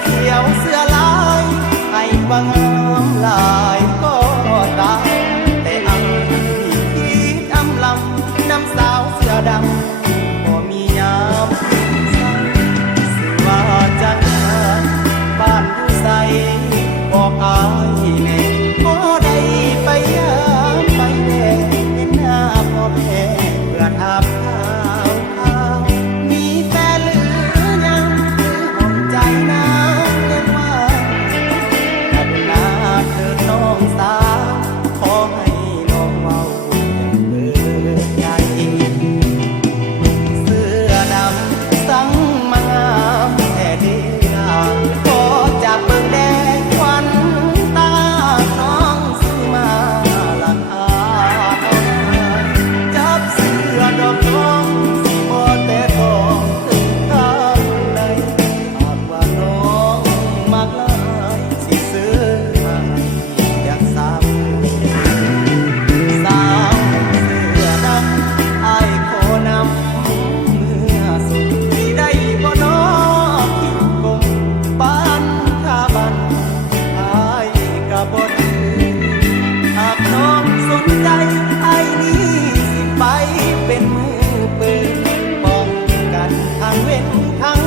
เขียวเสื้อลายให้ว่างามลายก็ตามแต่อังที่อำลำน้ำสาวเสื้อดำบ่มียามสิว่าจังบ้านอยู่ใสบอกอายแน่บ่ได้ไปยามไปแน่เห็นหน้าพ่อแม่เพื่อถามข่าวมีแฟนหรือยังหอมใจนะเรียกว่ากรุณาเถิดน้องสาวขอให้น้องเว้าอย่างเปิดใจเสื้อดำสังมางามแท้เดียวพอจากเบิ่งแดงควันตาน้องซื้อมาราคาจับเสื้อดอกทองสิบ่แต่ทองถึงทางใดหากว่าน้องมักหลายสิซื้อมาอย่างสาวเสื้อดำอ้ายขอนำเมื่อสุดที่ได้บ่น้อคิวกงบ้านท่าบันอ้ายก็บ่ถือหากน้องสนใจอ้ายนี้สิไปเป็นมือปืนป้องกันทางเว้นทาง